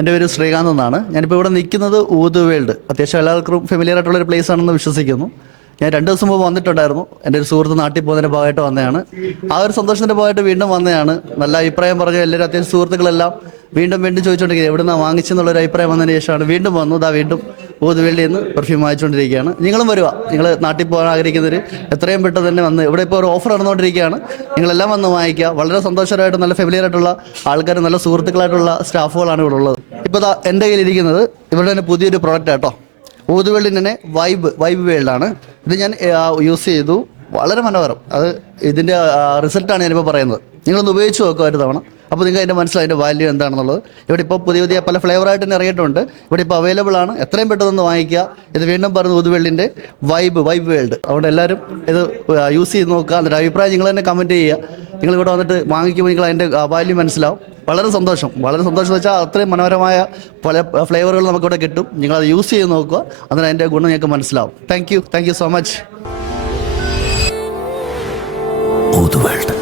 എൻ്റെ പേര് ശ്രീകാന്ത് എന്നാണ്. ഞാനിപ്പോൾ ഇവിടെ നിൽക്കുന്നത് ഊത് വേൾഡ്. അത്യാവശ്യം എല്ലാവർക്കും ഫെമിലിയർ ആയിട്ടുള്ളൊരു പ്ലേസ് ആണെന്ന് വിശ്വസിക്കുന്നു. ഞാൻ 2 ദിവസം മുമ്പ് വന്നിട്ടുണ്ടായിരുന്നു. എൻ്റെ ഒരു സുഹൃത്ത് നാട്ടിൽ പോകുന്നതിൻ്റെ ഭാഗമായിട്ട് വന്നതാണ്. ആ ഒരു സന്തോഷത്തിൻ്റെ ഭാഗമായിട്ട് വീണ്ടും വന്നതാണ്. നല്ല അഭിപ്രായം പറഞ്ഞു. എല്ലാവരും അത്യാവശ്യം സുഹൃത്തുക്കളെല്ലാം വീണ്ടും ചോദിച്ചുകൊണ്ടിരിക്കുക എവിടെ നിന്നാണ് വാങ്ങിച്ചെന്നുള്ളൊരു അഭിപ്രായം വന്നതിന് ശേഷമാണ് വീണ്ടും വന്നു. വീണ്ടും ഊത് വേൾഡിൽ നിന്ന് പെർഫ്യൂം വാങ്ങിച്ചുകൊണ്ടിരിക്കുകയാണ്. നിങ്ങളും വരിക. നിങ്ങൾ നാട്ടിൽ പോകാൻ ആഗ്രഹിക്കുന്നവർ എത്രയും പെട്ടെന്ന് തന്നെ വന്ന്, ഇവിടെ ഇപ്പോൾ ഒരു ഓഫർ നടന്നുകൊണ്ടിരിക്കുകയാണ്. നിങ്ങളെല്ലാം വന്ന് വാങ്ങിക്കുക. വളരെ സന്തോഷകരമായിട്ട് നല്ല ഫെമിലിയർ ആയിട്ടുള്ള ആൾക്കാർ, നല്ല സുഹൃത്തുക്കളായിട്ടുള്ള സ്റ്റാഫുകളാണ് ഇവിടെ ഉള്ളത്. ഇപ്പോൾ എൻ്റെ കയ്യിലിരിക്കുന്നത് ഇവരുടെ തന്നെ പുതിയൊരു പ്രോഡക്റ്റ് ആട്ടോ. ഊത് വേൾഡിൻ്റെ തന്നെ വൈബ് വേൾഡാണ്. ഇത് ഞാൻ യൂസ് ചെയ്തു. വളരെ മനോഹരം. ഇതിൻ്റെ റിസൾട്ടാണ് ഞാനിപ്പോൾ പറയുന്നത്. നിങ്ങളൊന്ന് ഉപയോഗിച്ച് നോക്കുക ഒരു തവണ. അപ്പോൾ നിങ്ങൾക്ക് അതിൻ്റെ മനസ്സിലായി അതിൻ്റെ വാല്യൂ എന്താണെന്നുള്ളത്. ഇവിടെ ഇപ്പോൾ പുതിയ പല ഫ്ലേവറായിട്ട് തന്നെ ഇറങ്ങിയിട്ടുണ്ട്. ഇവിടെ ഇപ്പോൾ അവൈലബിൾ ആണ്. എത്രയും പെട്ടെന്ന് വാങ്ങിക്കുക. ഇത് വീണ്ടും പറഞ്ഞു ഊത് വേൾഡിൻ്റെ വൈബ് വേൾഡ്. അതുകൊണ്ട് എല്ലാവരും ഇത് യൂസ് ചെയ്ത് നോക്കുക. എന്നിട്ട് അഭിപ്രായം നിങ്ങൾ തന്നെ കമൻറ്റ് ചെയ്യുക. നിങ്ങൾ ഇവിടെ വന്നിട്ട് വാങ്ങിക്കുമ്പോൾ നിങ്ങൾ അതിൻ്റെ വാല്യൂ മനസ്സിലാവും. വളരെ സന്തോഷം എന്ന് വെച്ചാൽ അത്രയും മനോഹരമായ പല ഫ്ലേവറുകൾ നമുക്കിവിടെ കിട്ടും. നിങ്ങളത് യൂസ് ചെയ്ത് നോക്കുക. എന്നിട്ട് അതിൻ്റെ ഗുണം നിങ്ങൾക്ക് മനസ്സിലാവും. Thank you so much. Youth world.